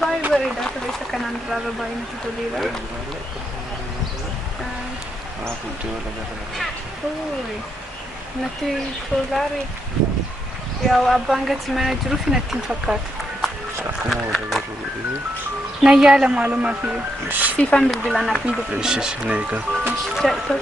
باي بريدة ليس كان عند رابع باين تدوليرا كنت ولا أوي نتي تولاري يا أبانجت ما نجرو في نتي فكات نيالا معلومة فيه في فن بالبلانة في دبي إيش نيجا إيش جايته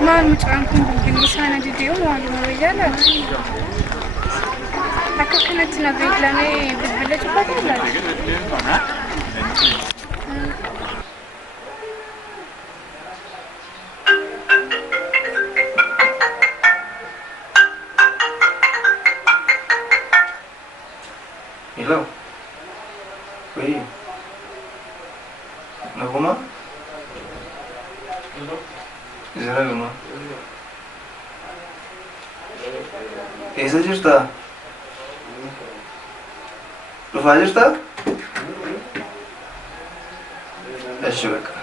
ما المتعنكم بالإنسان جديو معلومة رجالة أكو كانت نبيت لاني بالبلد وبدلا Hello. Oui. Naguma? Jara guma. Eessa jirta? Dhufaa jirta? Eshi bakka.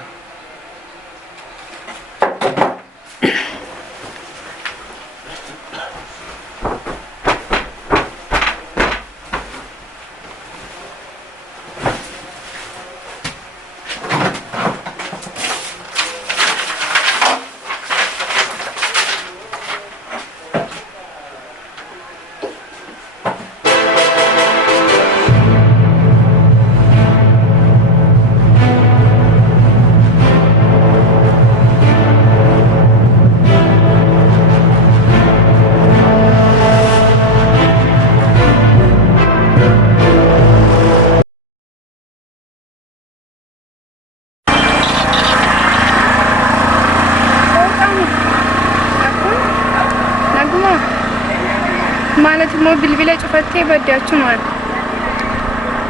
ማለት ነው bilbila cufattee baddaachuu maal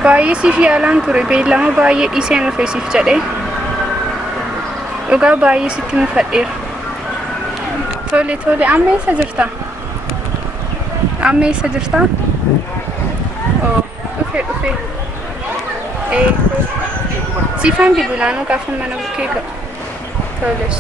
baay'ee siif yaalaan ture beellama baay'ee dhiisee nufe siif jedhee dhugaa baay'ee sitti mufadheera tole amma eessa jirta oo dhufe siifan bilbilaanuu gaafan mana bukkee ga'u toles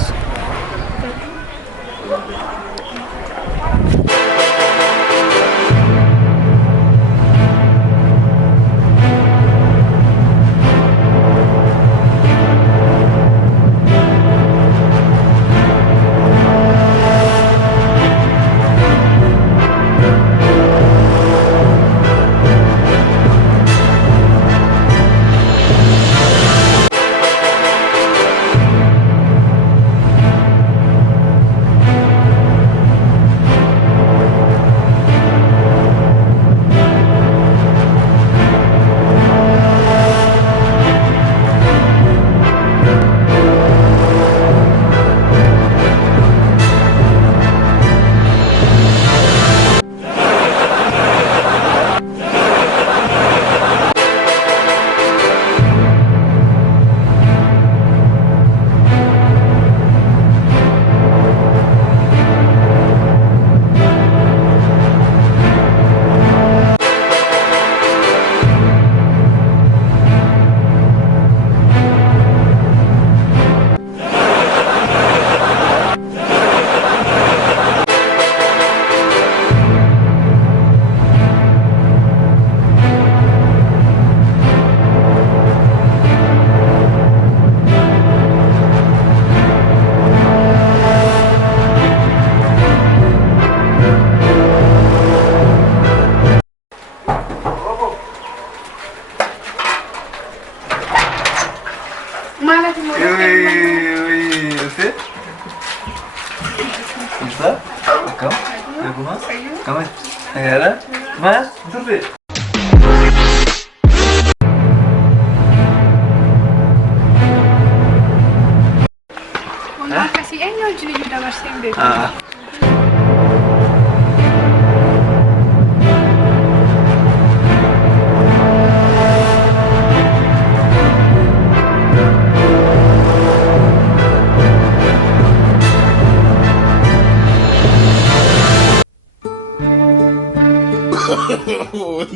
wajjin iyyuu dabarsee hin beeku.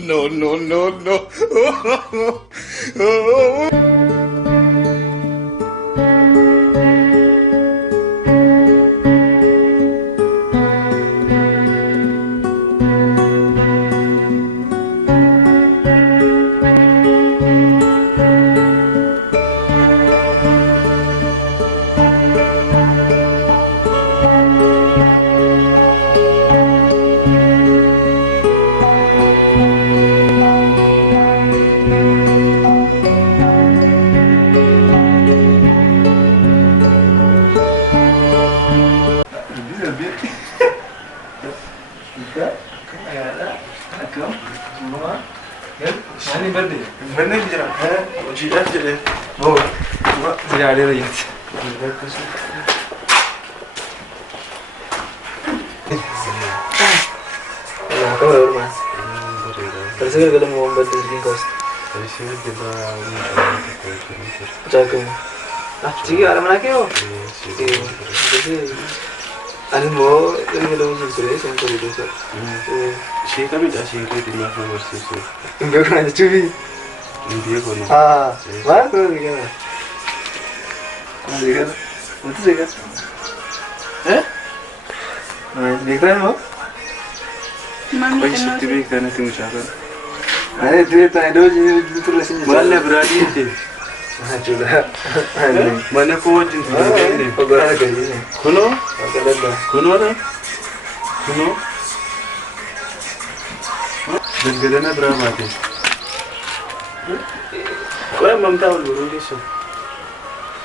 No, no, no, no. Mana kau wajib tu? Kuno? Kuno ada? Kuno? Denggelannya berapa tu? Kau yang mampu tahu dulu ni so.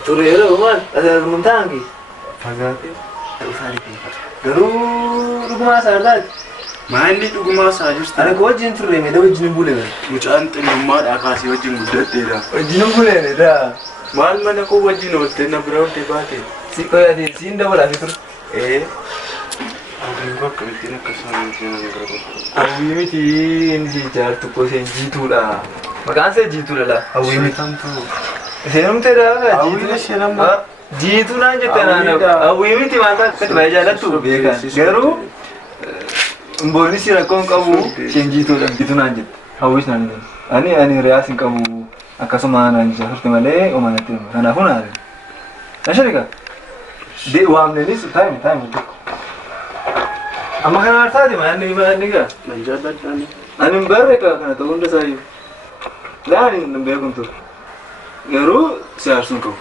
Curi ada rumah, ada rumah tangki. Pagar. Garu rumah sardat. Mandi tu rumah sahaja. Ada kau wajib curi, ada wajib boleh kan? Mucaan tu rumah akasi wajib muda tera. Wajib boleh ni dah. Mal mana kau wajib no tena berapa tebate? Si kau ada sin dah berapa tu? Aku juga kami nak kesan macam Aku ini si jar tu kau sen jitu lah. Makan se jitu lah. Aku ini tu. senam tera. Aku ini senam. Jitu lah je tera. Aku ini ti mata kat baca lah tu. Garu Mboni si rakon kamu sen jitu lah. Jitu nanti. Aku ini nanti. Ani reasin kamu. Akasama nanti. Seperti mana? Omana tu. Karena aku nak. Nasib kan? Di uam ni time. Amma kana arta di mana ni ga? Menjabat ani. Ani barre ka kana to unda sai. Lani nambe kuntu. Garu siarsun ko.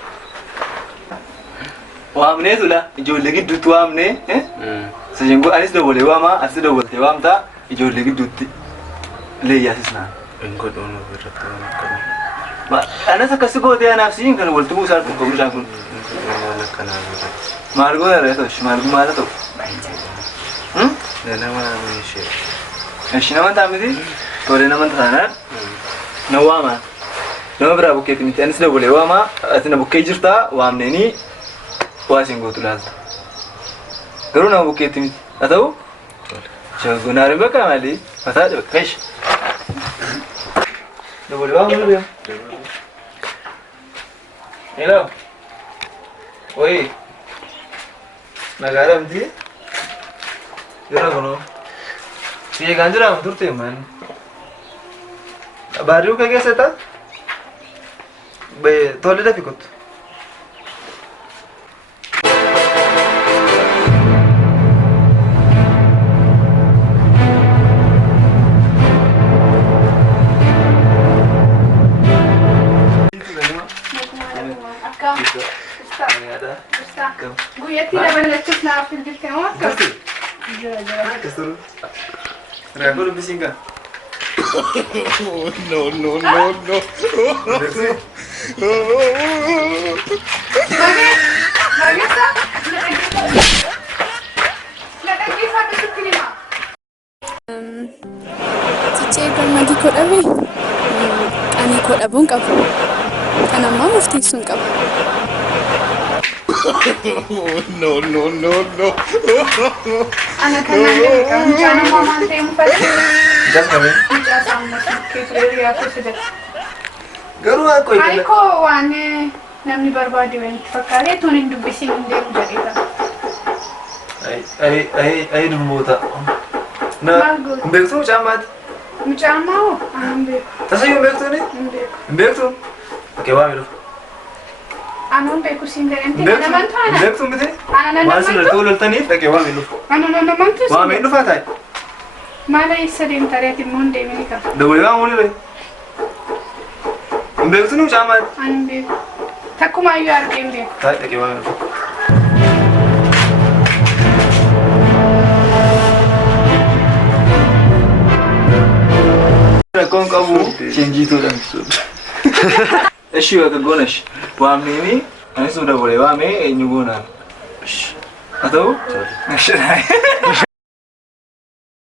Uam ne tula jo legi dutu uam ne, Sejenggu anis dah boleh wama, asis dah boleh wam ta, jo legi duti. Le yasisna. Engkau dono berat kan. Ma ana sakasi ko dia nafsi kan boleh tu sar ko bilang kun. Mana kana berat. Margo ada tu, margo mana tu? Dana mana manusia. Asyik nama tamu ni, korang nama tanah. Nawama. Nama berapa buket ni? Anis dah boleh wama, asis nak buket jirta, wam ni puasin go tulas. Garu nama buket ni, atau? Jago nari berapa mali? Masa tu fresh. Dah boleh wam dulu ya. Hello. Oi. Nagaram di? Kira kono. Siya ganjra durte man. Baru ka कैसे था? बे तोले दा पिकुत. Gue tidak berlaku nafil di kamar. Kesur. Ragu lebih singkat. No. Cicee gammadii godhame qanii godhabuun qabu. Kan ammaa murteessuun qabu. Ana kanallee kan nama ta'e mufate. Jalqabe. Garuu akkoo eegala. Aiko waan namni barbaade walitti fakkaatee tuun hin dubbisin hin deemu jedheeta. Ay dumboota. Na beektuu mucaamaati. Mucaamaa hoo? Ani hin beeku. Tasayyuu beektuuni? Hin beeku. Hin beektuu? Okkee waa miidhu. Ani hin beeku siin jedhamti. Ana namantu ana. Beektuu miti? Ana namantu. Waan sirriitti ooltaniif dhaqee waa miidhu. Ana namantu. Waa miidhu faa taa'e. Maala eessa deemta reeti immoo hin deemini qaba. Dabalee waa muulire. Hin beektuuni mucaamaati? Ani hin beeku. Takkumaayyuu argee hin beeku. Taa'e dhaqee waa miidhu. Rakkoon qabu seenjiituudhaan. Eshi akka goonash waamneeni anis dabalee waamee eenyu goonaan. Haa ta'u?